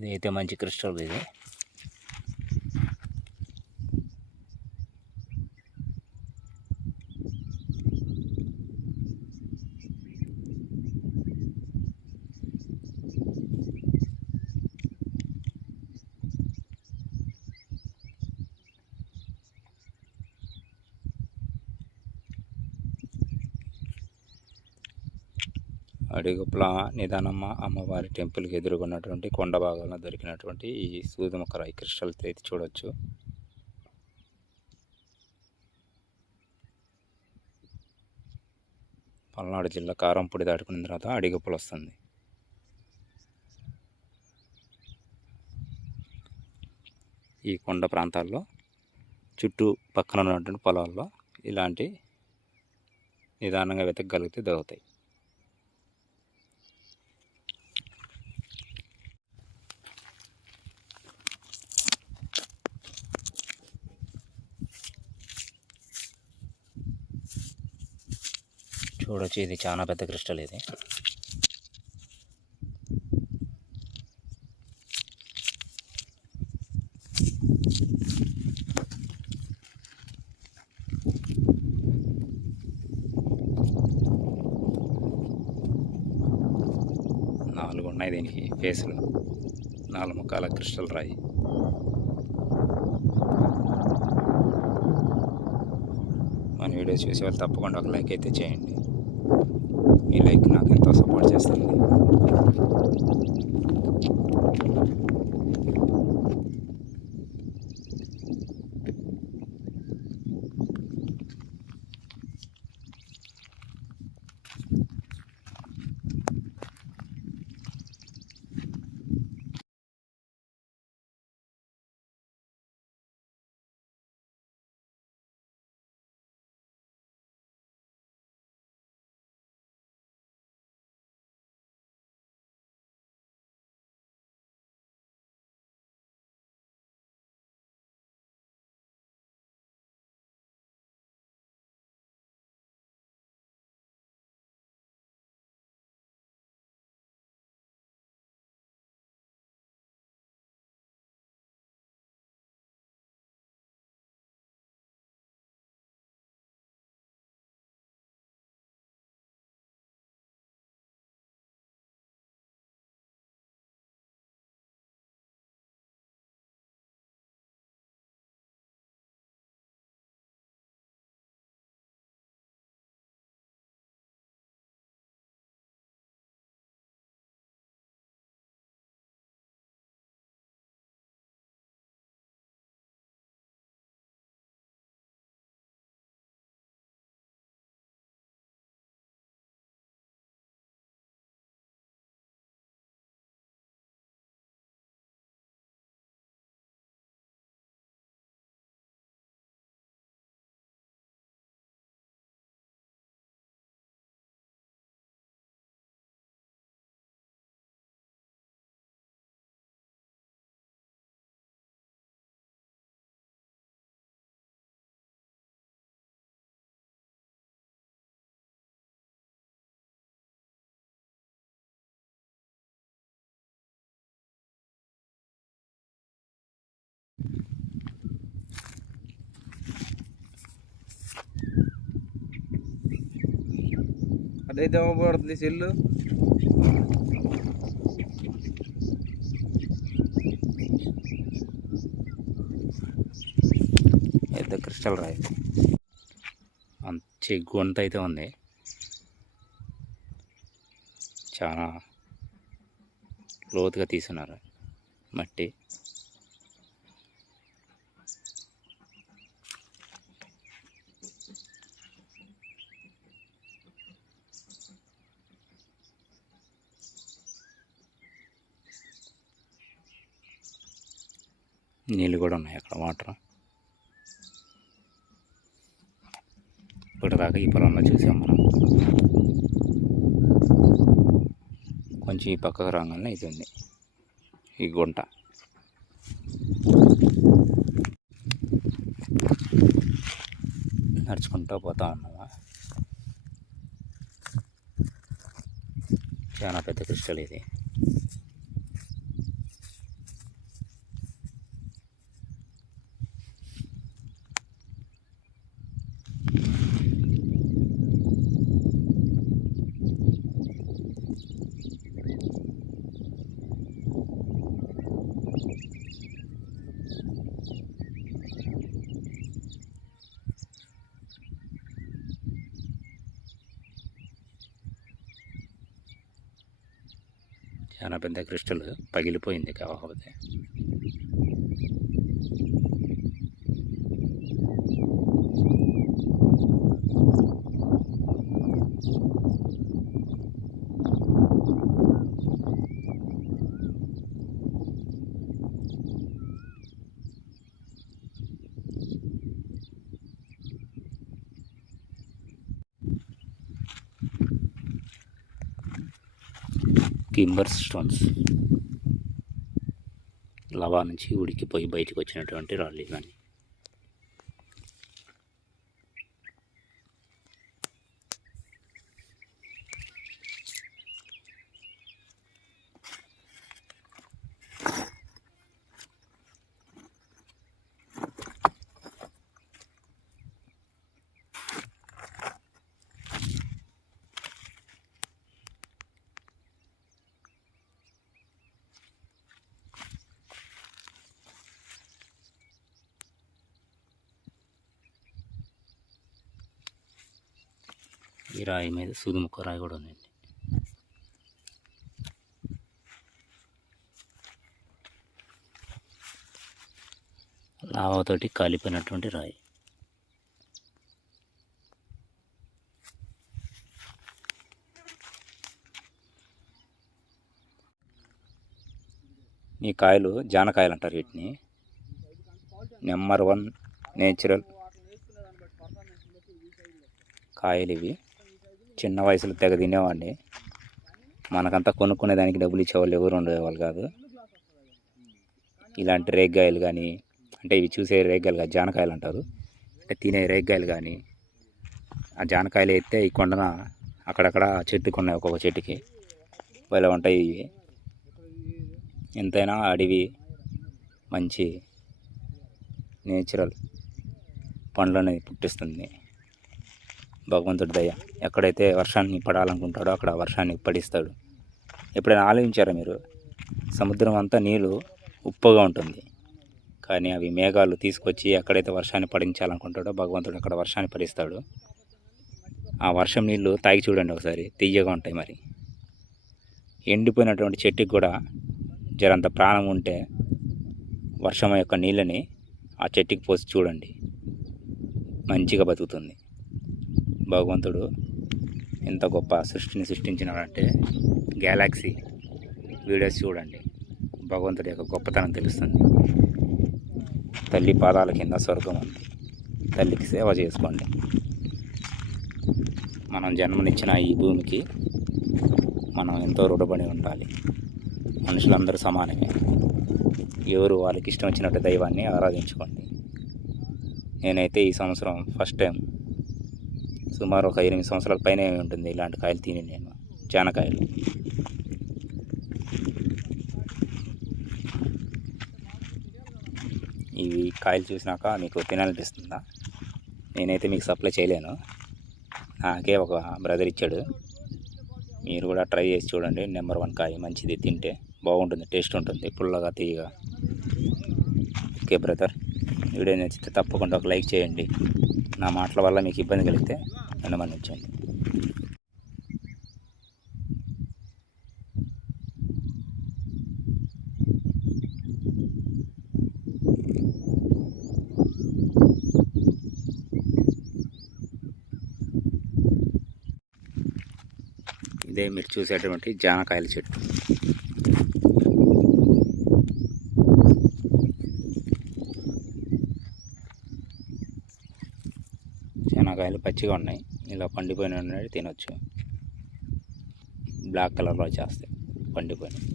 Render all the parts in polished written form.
ఇదైతే మంచి క్రిస్టల్ ఇది. అడిగుప్ల నిదానమ్మ అమ్మవారి టెంపుల్కి ఎదురుగున్నటువంటి కొండ భాగంలో దొరికినటువంటి ఈ సూదిముక్క రాయి క్రిస్టల్ అయితే చూడొచ్చు. పల్నాడు జిల్లా కారంపూడి దాటుకున్న తర్వాత అడిగుప్పలు వస్తుంది. ఈ కొండ ప్రాంతాల్లో చుట్టూ పక్కన ఉన్నటువంటి పొలాల్లో ఇలాంటి నిదానంగా వెతకగలిగితే దొరుకుతాయి. చూడొచ్చు, ఇది చాలా పెద్ద క్రిస్టల్ ఇది. నాలుగు ఉన్నాయి దీనికి ఫేసులు, 4 ముఖాల క్రిస్టల్ రాయి. మన వీడియో చూసే వాళ్ళు తప్పకుండా ఒక లైక్ అయితే చేయండి. మీ లైక్ నాకు ఎంతో సపోర్ట్ చేస్తుంది. అదైతే అవ్వబడుతుంది సెల్లు. పెద్ద క్రిస్టల్ రాయి, మంచి గుంట అయితే ఉంది. చాలా లోతుగా తీసుకున్నారు మట్టి. నీళ్ళు కూడా ఉన్నాయి అక్కడ, వాటర్. ఇప్పటిదాకా ఈ పొలంలో చూసాం మనం. కొంచెం ఈ పక్కకు రాగానే ఇది ఉంది, ఈ గుంట. నడుచుకుంటూ పోతా ఉన్నామా. చాలా పెద్ద క్రిస్టల్ ఇది. చాలా పెద్ద క్రిస్టల్ పగిలిపోయింది కాకపోతే. కింబర్ స్టోన్స్ లవా నుంచి ఉడికిపోయి బయటకు వచ్చినటువంటి రాళ్ళు ఇవన్నీ. ఈ రాయి మీద సూదిముక్క రాయి కూడా ఉందండి. లావాతోటి కాలిపోయినటువంటి రాయి. ఈ కాయలు జానకాయలు అంటారు వీటిని. నెంబర్ 1 నేచురల్ కాయలు ఇవి. చిన్న వయసులో తెగ తినేవాడిని. మనకంతా కొనుక్కునే దానికి డబ్బులు ఇచ్చేవాళ్ళు ఎవరు ఉండేవాళ్ళు కాదు. ఇలాంటి రేగ్గాయలు కానీ, అంటే ఇవి చూసే రేగ్గాయలు కాదు, జానకాయలు అంటారు. అంటే తినే రేగ్గాయలు కానీ, ఆ జానకాయలు ఎత్తే ఈ కొండన అక్కడక్కడ చెట్టుకు ఉన్నాయి, ఒక్కొక్క చెట్టుకి భలే ఉంటాయి ఇవి. ఎంతైనా అడవి మంచి నేచురల్ పండ్లని పుట్టిస్తుంది భగవంతుడి దయ. ఎక్కడైతే వర్షాన్ని పడాలనుకుంటాడో అక్కడ వర్షాన్ని పడిస్తాడు. ఎప్పుడైనా ఆలోచించారా మీరు? సముద్రం అంతా నీళ్ళు ఉప్పుగా ఉంటుంది, కానీ అవి మేఘాలు తీసుకొచ్చి ఎక్కడైతే వర్షాన్ని పడించాలనుకుంటాడో భగవంతుడు అక్కడ వర్షాన్ని పడిస్తాడు. ఆ వర్షం నీళ్ళు తాగి చూడండి ఒకసారి, తియ్యగా ఉంటాయి. మరి ఎండిపోయినటువంటి చెట్టుకి కూడా జరంత ప్రాణం ఉంటే వర్షం యొక్క నీళ్ళని ఆ చెట్టుకి పోసి చూడండి, మంచిగా బతుకుతుంది. భగవంతుడు ఎంత గొప్ప సృష్టిని సృష్టించినాడంటే, గ్యాలాక్సీ వీడియోస్ చూడండి, భగవంతుడి యొక్క గొప్పతనం తెలుస్తుంది. తల్లి పాదాల కింద స్వర్గం ఉంది. తల్లికి సేవ చేసుకోండి. మనం జన్మనిచ్చిన ఈ భూమికి మనం ఎంతో రుణపడి ఉండాలి. మనుషులందరూ సమానమే. ఎవరు వాళ్ళకి ఇష్టం వచ్చినట్టు దైవాన్ని ఆరాధించుకోండి. నేనైతే ఈ సంవత్సరం ఫస్ట్ టైం సుమారు ఒక 8 సంవత్సరాల పైన ఉంటుంది ఇలాంటి కాయలు తిని నేను, జానకాయలు. ఇవి కాయలు చూసినాక మీకు తినాలనిపిస్తుందా? నేనైతే మీకు సప్లై చేయలేను, నాకే ఒక బ్రదర్ ఇచ్చాడు. మీరు కూడా ట్రై చేసి చూడండి. నెంబర్ 1 కాయ, మంచిది, తింటే బాగుంటుంది, టేస్ట్ ఉంటుంది, పుల్లగా తీయగా. ఓకే బ్రదర్, వీడియో నచ్చితే తప్పకుండా ఒక లైక్ చేయండి. నా మాటల వల్ల మీకు ఇబ్బంది కలిగితే నన్ను మన్నించండి. ఇదే మీరు చూసేటువంటి జానకాయల చెట్టు. జానకాయలు పచ్చిగా ఉన్నాయి, ఇలా పండిపోయిన ఉన్నాయి, తినొచ్చు. బ్లాక్ కలర్లో వచ్చేస్తాయి పండిపోయినాయి.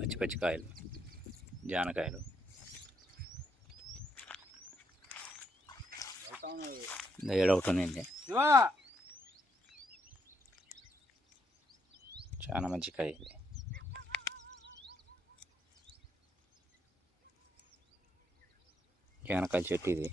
పచ్చి పచ్చి కాయలు, జానకాయలు. ఏడొకటి ఉంది, చాలా మంచి కాయ ఇది. జానకాయ చెట్టు ఇది.